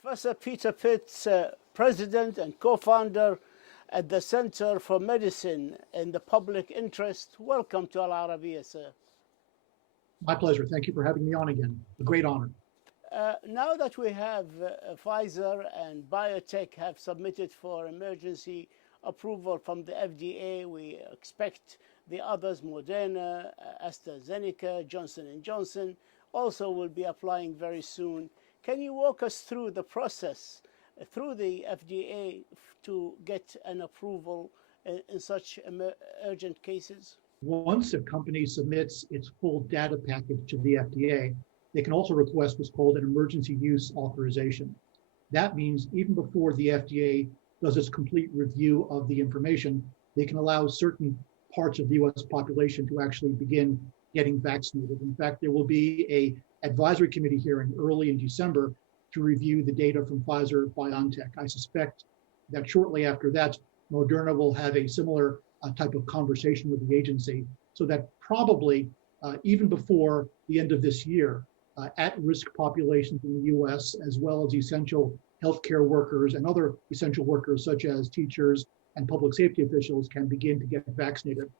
Professor Peter Pitts, President and co-founder at the Center for Medicine in the Public Interest. Welcome to Al Arabiya, sir. My pleasure. Thank you for having me on again. A great honor. Now that we have Pfizer and biotech have submitted for emergency approval from the FDA, we expect the others, Moderna, AstraZeneca, Johnson & Johnson, also will be applying very soon. Can you walk us through the process through the FDA to get an approval in such urgent cases? Once a company submits its full data package to the FDA, they can also request what's called an emergency use authorization. That means even before the FDA does its complete review of the information, they can allow certain parts of the US population to actually begin getting vaccinated. In fact, there will be an advisory committee hearing early in December to review the data from Pfizer-BioNTech. I suspect that shortly after that, Moderna will have a similar type of conversation with the agency, so that probably even before the end of this year, at-risk populations in the US, as well as essential healthcare workers and other essential workers such as teachers and public safety officials can begin to get vaccinated.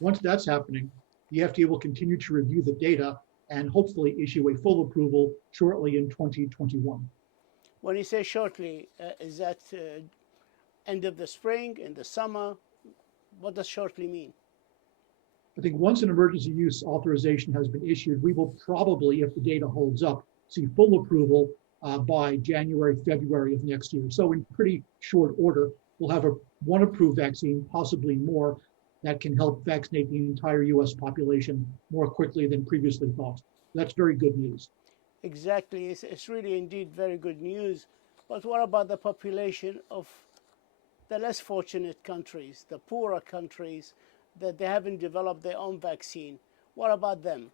Once that's happening, the FDA will continue to review the data and hopefully issue a full approval shortly in 2021. When you say shortly, is that end of the spring, in the summer? What does shortly mean? I think once an emergency use authorization has been issued, we will probably, if the data holds up, see full approval by January, February of next year. So in pretty short order, we'll have one approved vaccine, possibly more, that can help vaccinate the entire US population more quickly than previously thought. That's very good news. Exactly. It's really indeed very good news. But what about the population of the less fortunate countries, the poorer countries, that they haven't developed their own vaccine? What about them?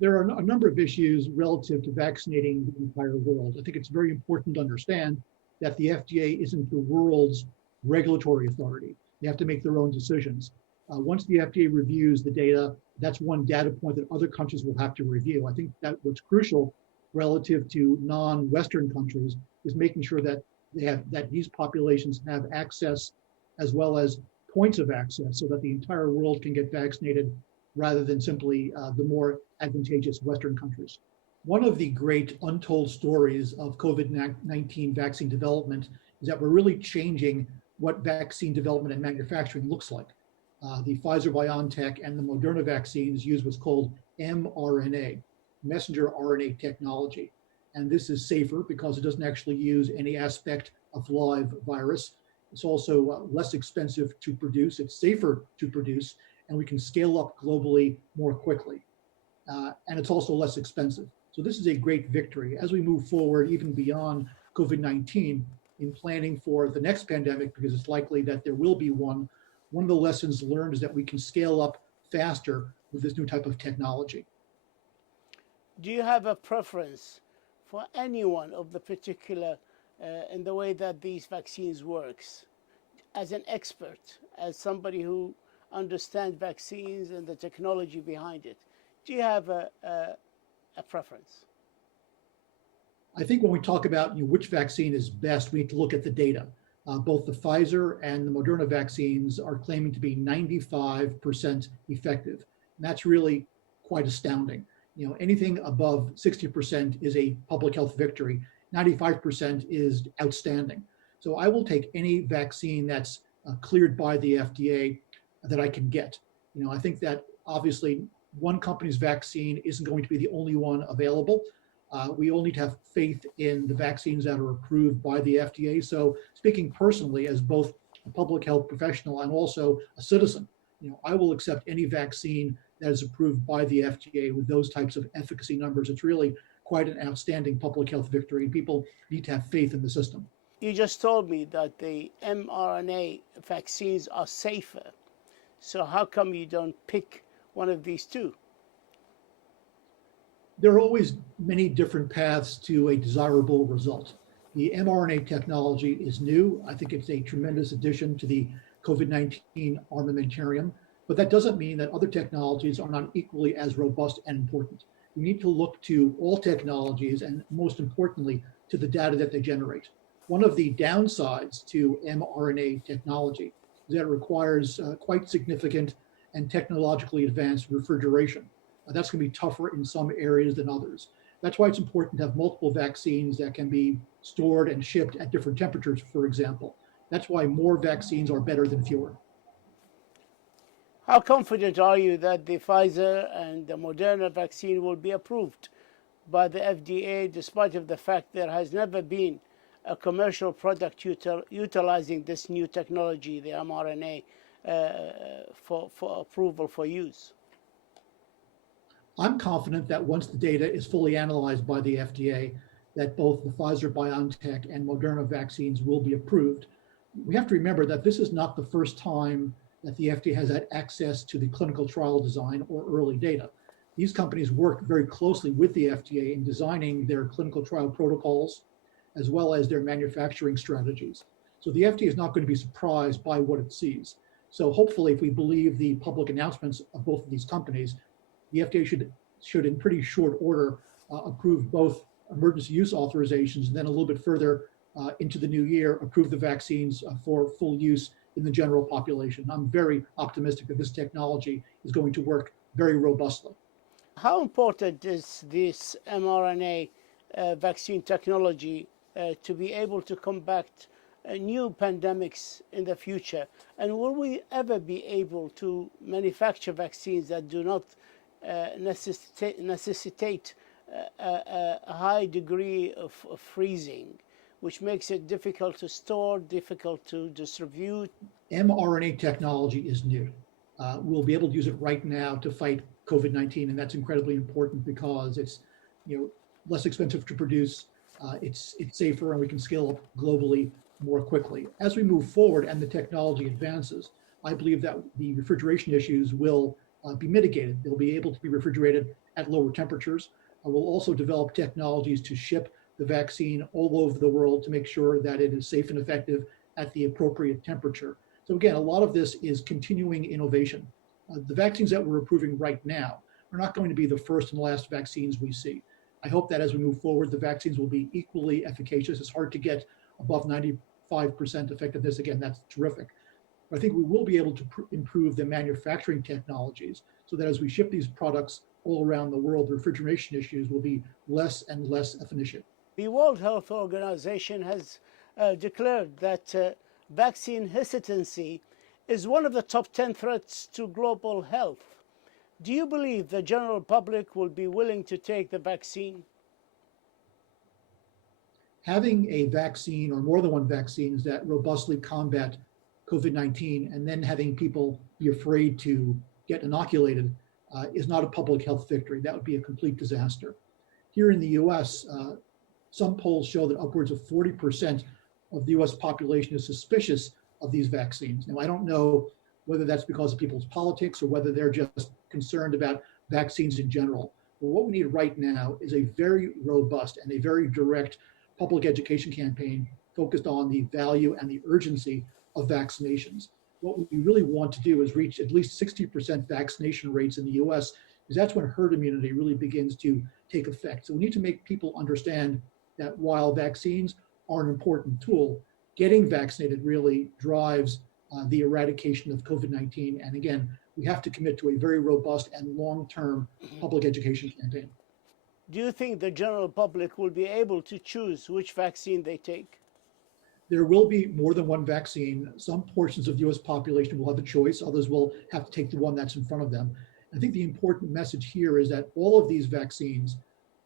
There are a number of issues relative to vaccinating the entire world. I think it's very important to understand that the FDA isn't the world's regulatory authority. They have to make their own decisions. Once the FDA reviews the data, that's one data point that other countries will have to review. I think that what's crucial relative to non-Western countries is making sure that these populations have access as well as points of access so that the entire world can get vaccinated rather than simply the more advantageous Western countries. One of the great untold stories of COVID-19 vaccine development is that we're really changing what vaccine development and manufacturing looks like. The Pfizer-BioNTech and the Moderna vaccines use what's called mRNA, messenger RNA technology. And this is safer because it doesn't actually use any aspect of live virus. It's also less expensive to produce, it's safer to produce, and we can scale up globally more quickly. And it's also less expensive. So this is a great victory. As we move forward, even beyond COVID-19, in planning for the next pandemic, because it's likely that there will be one of the lessons learned is that we can scale up faster with this new type of technology. Do you have a preference for any one of the particular in the way that these vaccines works? As an expert, as somebody who understands vaccines and the technology behind it, do you have a preference? I think when we talk about which vaccine is best, we need to look at the data. Both the Pfizer and the Moderna vaccines are claiming to be 95% effective. And that's really quite astounding. Anything above 60% is a public health victory. 95% is outstanding. So I will take any vaccine that's cleared by the FDA that I can get. I think that obviously one company's vaccine isn't going to be the only one available. We all need to have faith in the vaccines that are approved by the FDA. So speaking personally as both a public health professional and also a citizen, I will accept any vaccine that is approved by the FDA with those types of efficacy numbers. It's really quite an outstanding public health victory, and people need to have faith in the system. You just told me that the mRNA vaccines are safer. So how come you don't pick one of these two? There are always many different paths to a desirable result. The mRNA technology is new. I think it's a tremendous addition to the COVID-19 armamentarium, but that doesn't mean that other technologies are not equally as robust and important. We need to look to all technologies and most importantly, to the data that they generate. One of the downsides to mRNA technology is that it requires quite significant and technologically advanced refrigeration. That's going to be tougher in some areas than others. That's why it's important to have multiple vaccines that can be stored and shipped at different temperatures, for example. That's why more vaccines are better than fewer. How confident are you that the Pfizer and the Moderna vaccine will be approved by the FDA, despite of the fact there has never been a commercial product utilizing this new technology, the mRNA, for approval for use? I'm confident that once the data is fully analyzed by the FDA, that both the Pfizer-BioNTech and Moderna vaccines will be approved. We have to remember that this is not the first time that the FDA has had access to the clinical trial design or early data. These companies work very closely with the FDA in designing their clinical trial protocols, as well as their manufacturing strategies. So the FDA is not going to be surprised by what it sees. So hopefully, if we believe the public announcements of both of these companies, the FDA should in pretty short order approve both emergency use authorizations, and then a little bit further into the new year, approve the vaccines for full use in the general population. I'm very optimistic that this technology is going to work very robustly. How important is this mRNA vaccine technology to be able to combat new pandemics in the future? And will we ever be able to manufacture vaccines that do not necessitate a high degree of freezing, which makes it difficult to store, difficult to distribute? mRNA technology is new. We'll be able to use it right now to fight COVID-19, and that's incredibly important because it's less expensive to produce, it's safer, and we can scale up globally more quickly. As we move forward and the technology advances, I believe that the refrigeration issues will be mitigated. They'll be able to be refrigerated at lower temperatures. We'll also develop technologies to ship the vaccine all over the world to make sure that it is safe and effective at the appropriate temperature. So again, a lot of this is continuing innovation. The vaccines that we're approving right now are not going to be the first and last vaccines we see. I hope that as we move forward, the vaccines will be equally efficacious. It's hard to get above 95% effectiveness. Again, that's terrific. But I think we will be able to improve the manufacturing technologies so that as we ship these products all around the world, the refrigeration issues will be less and less of an issue. The World Health Organization has declared that vaccine hesitancy is one of the top 10 threats to global health. Do you believe the general public will be willing to take the vaccine? Having a vaccine or more than one vaccines that robustly combat COVID-19 and then having people be afraid to get inoculated is not a public health victory. That would be a complete disaster. Here in the US, some polls show that upwards of 40% of the US population is suspicious of these vaccines. Now, I don't know whether that's because of people's politics or whether they're just concerned about vaccines in general. But what we need right now is a very robust and a very direct public education campaign focused on the value and the urgency of vaccinations. What we really want to do is reach at least 60% vaccination rates in the US, because that's when herd immunity really begins to take effect. So we need to make people understand that while vaccines are an important tool, getting vaccinated really drives the eradication of COVID-19. And again, we have to commit to a very robust and long-term public education campaign. Do you think the general public will be able to choose which vaccine they take? There will be more than one vaccine. Some portions of the US population will have a choice. Others will have to take the one that's in front of them. I think the important message here is that all of these vaccines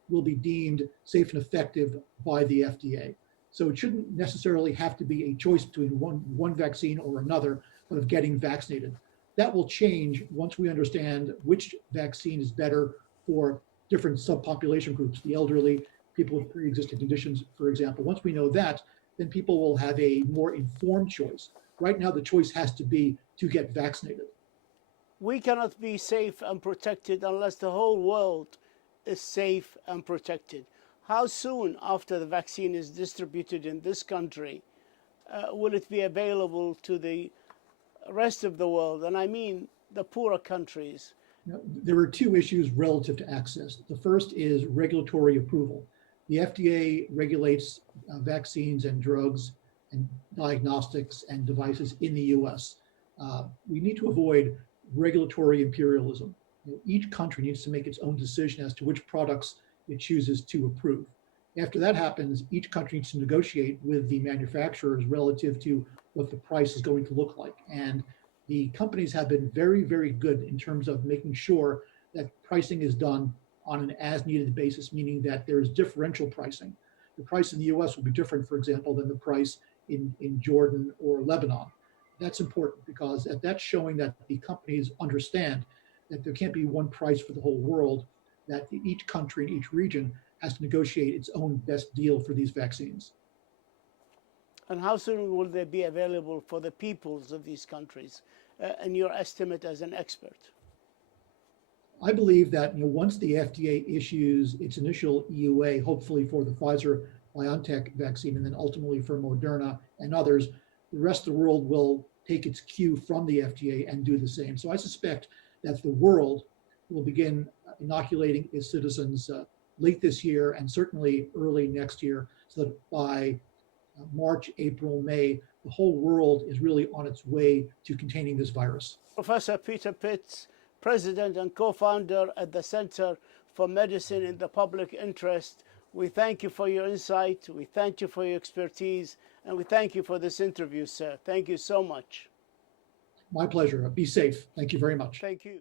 will be deemed safe and effective by the FDA. So it shouldn't necessarily have to be a choice between one vaccine or another, but of getting vaccinated. That will change once we understand which vaccine is better for different subpopulation groups, the elderly, people with pre-existing conditions, for example. Once we know that, then people will have a more informed choice. Right now, the choice has to be to get vaccinated. We cannot be safe and protected unless the whole world is safe and protected. How soon after the vaccine is distributed in this country will it be available to the rest of the world? And I mean the poorer countries. Now, there are two issues relative to access. The first is regulatory approval. The FDA regulates vaccines and drugs and diagnostics and devices in the US. We need to avoid regulatory imperialism. Each country needs to make its own decision as to which products it chooses to approve. After that happens, each country needs to negotiate with the manufacturers relative to what the price is going to look like. And the companies have been very, very good in terms of making sure that pricing is done on an as-needed basis, meaning that there is differential pricing. The price in the US will be different, for example, than the price in Jordan or Lebanon. That's important because that's showing that the companies understand that there can't be one price for the whole world, that each country, each region has to negotiate its own best deal for these vaccines. And how soon will they be available for the peoples of these countries, in your estimate as an expert? I believe that once the FDA issues its initial EUA, hopefully for the Pfizer-BioNTech vaccine, and then ultimately for Moderna and others, the rest of the world will take its cue from the FDA and do the same. So I suspect that the world will begin inoculating its citizens late this year and certainly early next year, so that by March, April, May, the whole world is really on its way to containing this virus. Professor Peter Pitts, President and co-founder at the Center for Medicine in the Public Interest, we thank you for your insight, we thank you for your expertise, and we thank you for this interview, sir. Thank you so much. My pleasure. Be safe. Thank you very much. Thank you.